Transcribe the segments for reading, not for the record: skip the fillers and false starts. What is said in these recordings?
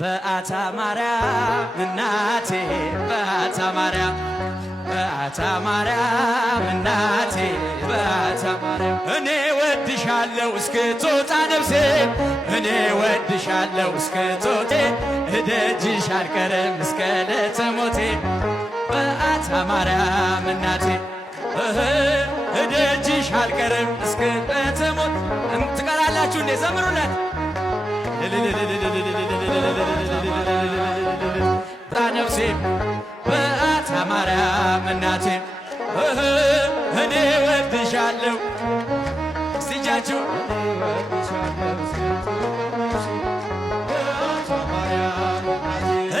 በአታ ማርያም እናቴ በአታ ማርያም በአታ ማርያም እናቴ በአታ ማርያም እኔ ወድሻለሁ እስክትወጣ ነፍሴ እኔ ወድሻለሁ እስክትወጣ እደጅሽ አልቀርም እስከ ዕለተ ሞቴ በአታ ማርያም እናቴ እደጅሽ አልቀርም እስከ ዕለተ ሞት ትቀራላችሁ እንዴ ዘምሩላት ነፍሴ በአታ ማርያም እናቴ እኔ ወድሻለሁ እስቲ እጃችሁ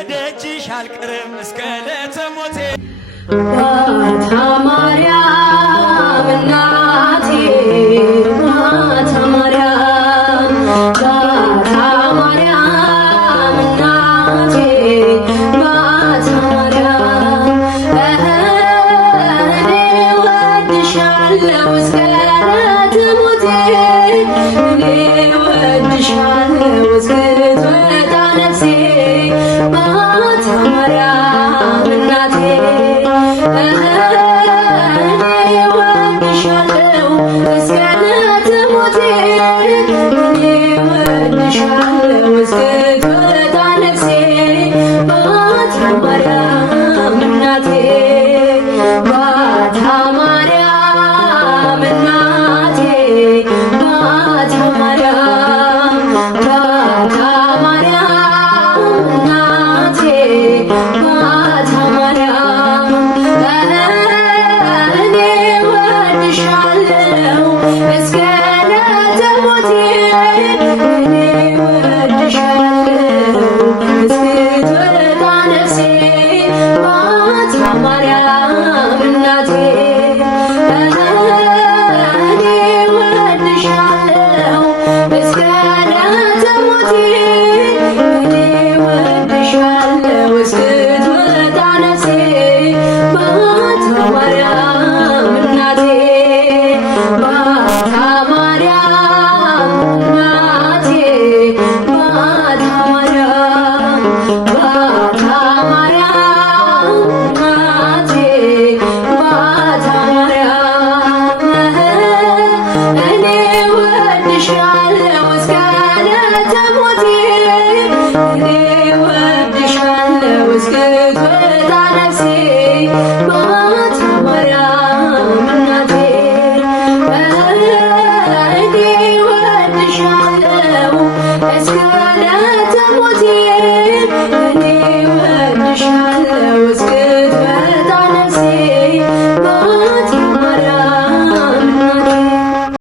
እደጅሽ አልቀርም እስከ ዕለተ ሞቴ በአታ ማርያም እናቴ በአታ ማርያም በአታ ማርያም እናቴ በአታ ማርያም እኔ ወድሻለሁ እስከ ዕለተ ሞቴ እኔ ወድሻለሁ እስክትወጣ ነፍሴ በአታ ማርያም እናቴ እኔ ወድሻለሁ እስከ ዕለተ ሞቴ እኔ ወድሻለሁ እስክትወጣ ነፍሴ በአታ ማርያም እናቴ በአታ ማርያም እናቴ በአታ ማርያም በአታ ማርያም እናቴ በአታ ማርያም እኔ ወድሻለሁ እስከ ዕለተ ሞቴ እኔ ወድሻለሁ እስክትወጣ ነፍሴ በአታ ማርያም እናቴ እኔ ወድሻለሁ እስከ ዕለተ ሞቴ እኔ ወድሻለሁ እስክትወጣ ነፍሴ በአታ ማርያም እናቴ በአታ ማርያም እናቴ በአታ ማርያም በአታ ማርያም እናቴ በአታ ማርያም እኔ ወድሻለሁ እስከ ዕለተ ሞቴ እኔ ወድሻለሁ እስክትወጣ ነፍሴ በአታ ማርያም እናቴ እኔ ወድሻለሁ እስከ ዕለተ ሞቴ እኔ